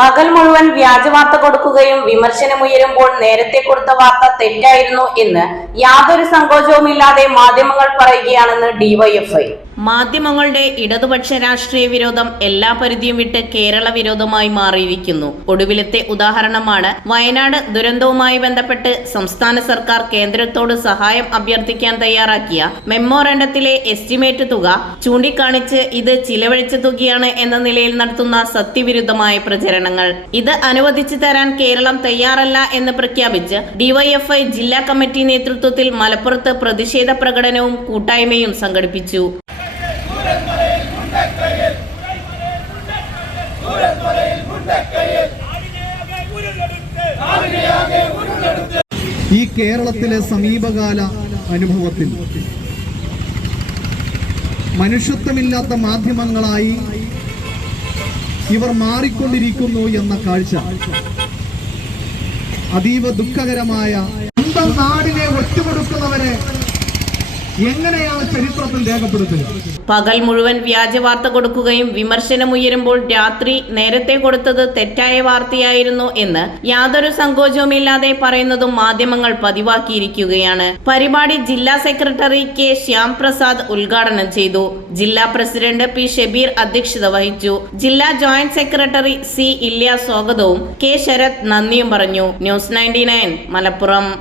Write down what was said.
പകൽ മുഴുവൻ വ്യാജവാർത്ത കൊടുക്കുകയും വിമർശനമുയരുമ്പോൾ നേരത്തെ കൊടുത്ത വാർത്ത തെറ്റായിരുന്നു എന്ന് യാതൊരു സങ്കോചവുമില്ലാതെ മാധ്യമങ്ങൾ പറയുകയാണെന്ന് ഡിവൈഎഫ്ഐ. മാധ്യമങ്ങളുടെ ഇടതുപക്ഷ രാഷ്ട്രീയ വിരോധം എല്ലാ പരിധിയും വിട്ട് കേരള വിരോധമായി മാറിയിരിക്കുന്നു. ഒടുവിലത്തെ ഉദാഹരണമാണ് വയനാട് ദുരന്തവുമായി ബന്ധപ്പെട്ട് സംസ്ഥാന സർക്കാർ കേന്ദ്രത്തോട് സഹായം അഭ്യർത്ഥിക്കാൻ തയ്യാറാക്കിയ മെമ്മോറാണ്ടത്തിലെ എസ്റ്റിമേറ്റ് തുക ചൂണ്ടിക്കാണിച്ച് ഇത് ചിലവഴിച്ച തുകയാണ് എന്ന നിലയിൽ നടത്തുന്ന സത്യവിരുദ്ധമായ പ്രചരണങ്ങൾ. ഇത് അനുവദിച്ചു തരാൻ കേരളം തയ്യാറല്ല എന്ന് പ്രഖ്യാപിച്ച് ഡിവൈഎഫ്ഐ ജില്ലാ കമ്മിറ്റി നേതൃത്വത്തിൽ മലപ്പുറത്ത് പ്രതിഷേധ പ്രകടനവും കൂട്ടായ്മയും സംഘടിപ്പിച്ചു. ഈ കേരളത്തിലെ സമീപകാല അനുഭവത്തിൽ മനുഷ്യത്വമില്ലാത്ത മാധ്യമങ്ങളായി ഇവർ മാറിക്കൊണ്ടിരിക്കുന്നു എന്ന കാഴ്ച അതീവ ദുഃഖകരമായ. സ്വന്തം നാടിനെ ഒറ്റുകൊടുക്കുന്നവരെ എങ്ങനെയാണ് ചരിത്രത്തിൽ രേഖപ്പെടുത്തുന്നത്? പകൽ മുഴുവൻ വ്യാജവാർത്ത കൊടുക്കുകയും വിമർശനമുയരുമ്പോൾ രാത്രി നേരത്തെ കൊടുത്തത് തെറ്റായ വാർത്തയായിരുന്നു എന്ന് യാതൊരു സങ്കോചവുമില്ലാതെ പറയുന്നതും മാധ്യമങ്ങൾ പതിവാക്കിയിരിക്കുകയാണ്. പരിപാടി ജില്ലാ സെക്രട്ടറി കെ ശ്യാം പ്രസാദ് ഉദ്ഘാടനം ചെയ്തു. ജില്ലാ പ്രസിഡന്റ് പി ഷബീർ അധ്യക്ഷത വഹിച്ചു. ജില്ലാ ജോയിന്റ് സെക്രട്ടറി സി ഇല്യ സ്വാഗതവും കെ ശരത് നന്ദിയും പറഞ്ഞു. ന്യൂസ് 99 മലപ്പുറം.